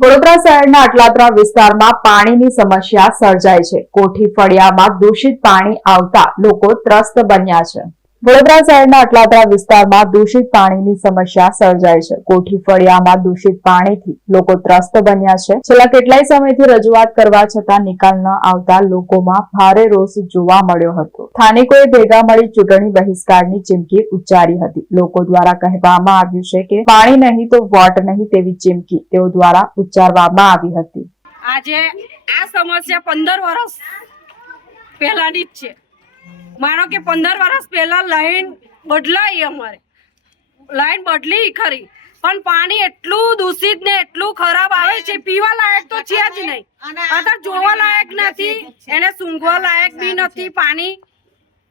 વડોદરા શહેરના અટલાદરા વિસ્તારમાં પાણીની સમસ્યા સર્જાઈ છે। કોઠી ફળિયામાં દૂષિત પાણી આવતા લોકો ત્રસ્ત બન્યા છે। વડોદરા શહેરના અટલાદરા વિસ્તારમાં દૂષિત પાણીની સમસ્યા સર્જાઈ છે। કોઠી ફળિયામાં દૂષિત પાણીથી લોકો ત્રસ્ત બન્યા છે। છેલ્લા કેટલાય સમયથી રજૂઆત કરવા છતાં નિકાલ ન આવતા લોકોમાં ભારે રોષ જોવા મળ્યો હતો। સ્થાનિકોએ ભેગા મળી ચૂંટણી બહિષ્કારની ચીમકી ઉચ્ચારી હતી। લોકો દ્વારા કહેવામાં આવ્યું છે કે પાણી નહીં તો વોટ નહીં તેવી ચીમકી તેઓ દ્વારા ઉચ્ચારવામાં આવી હતી। આજે આ સમસ્યા 15 વર્ષ પહેલાની જ છે। માનો કે 15 વર્ષ પહેલા લાઈન બદલાઈ, અમારે લાઈન બદલી ખરી, પણ પાણી એટલું દૂષિત ને એટલું ખરાબ આવે છે, પીવા લાયક તો છે જ નહીં, અત્યારે જોવા લાયક નથી, એને સૂંઘવા લાયક બી નથી પાણી।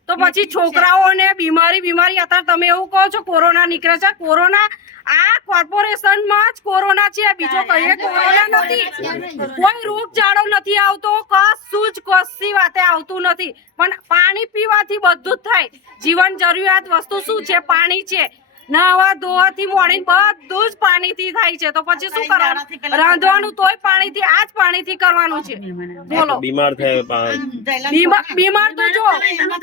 તો પછી છોકરાઓને બીમારી અત્યારે તમે એવું કહો છો કોરોના નીકળે છે, કોરોના આ કોર્પોરેશનમાં જ કોરોના છે, બીજો કઈ કોરોના નથી, કોઈ રોગચાળો નથી આવતો, કશું જ કશી વાતે આવતું નથી, પણ પાણી પીવાથી બધું જ થાય। જીવન જરૂરિયાત વસ્તુ શું છે? પાણી છે। નવા ધોવાથી મોડીને બધું જ પાણીથી થાય છે, તો પછી શું કરવાનું? રાંધવાનું તોય પાણીથી, આ જ પાણીથી કરવાનું છે। બોલો, બીમાર તો જો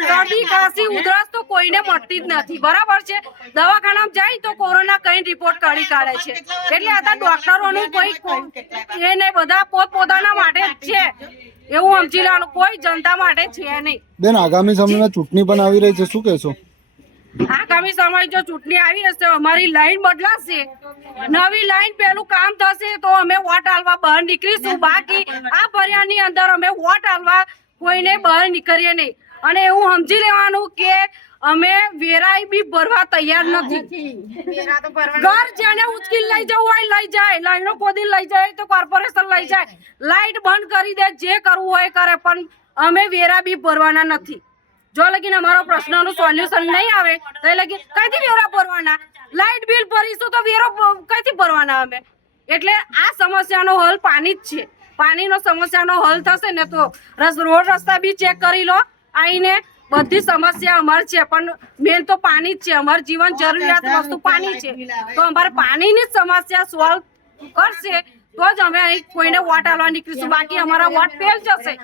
શરદી ખાંસી ઉધરસ તો કોઈને મળતી જ નથી, બરાબર છે? દવાખાનામાં જાય તો કોરોના કઈ રિપોર્ટ કાઢી કાઢે છે, એટલે અત્યારે ડોક્ટરોનું કોઈ એ નહીં, બધા પોતપોતાના માટે જ છે, એવું સમજી લેવાનું, કોઈ જનતા માટે છે નહીં। બેન, આગામી સમયમાં ચૂંટણી પણ આવી રહી છે, શું કહેશો? આગામી સમય જો ચૂંટણી આવી રહેશે, અમારી લાઈન બદલાશે, નવી લાઈન પેલું કામ થશે તો અમે વોટ આલવા બહાર નીકળીશું, બાકી આ ફરિયાની અંદર અમે વોટ આલવા કોઈને બહાર નીકળીએ નહીં। અને એવું સમજી લેવાનું કે અમે વેરાઈ બી ભરવા તૈયાર નથી। ઘર જેને ઉચકી લઈ જવું હોય લઈ જાય, લાઈનો ખોદી લઈ જાય તો કોર્પોરેશન લઈ જાય, લાઈટ બંધ કરી દે, જે કરવું હોય કરે, પણ અમે વેરા બી ભરવાના નથી। જો લગીન અમારો પ્રશ્નનું સોલ્યુશન નહીં આવે તો એ લગીન કઈથી વેરા ભરવાના? લાઈટ બિલ ભરીશું તો વેરો કઈથી ભરવાના અમે? એટલે આ સમસ્યાનો હલ પાણી જ છે। પાણીનો સમસ્યાનો હલ થશે ને તો રોડ રસ્તા બી ચેક કરી લો આવીને, બધી સમસ્યા અમારી છે, પણ મેન તો પાણી જ છે। અમારી જીવન જરૂરિયાત વસ્તુ પાણી છે, તો અમારે પાણીની જ સમસ્યા સોલ્વ કરશે તો જ અમે અહીં કોઈને વોટ આલવા નીકળીશું, બાકી અમારા વોટ ફેલ જશે।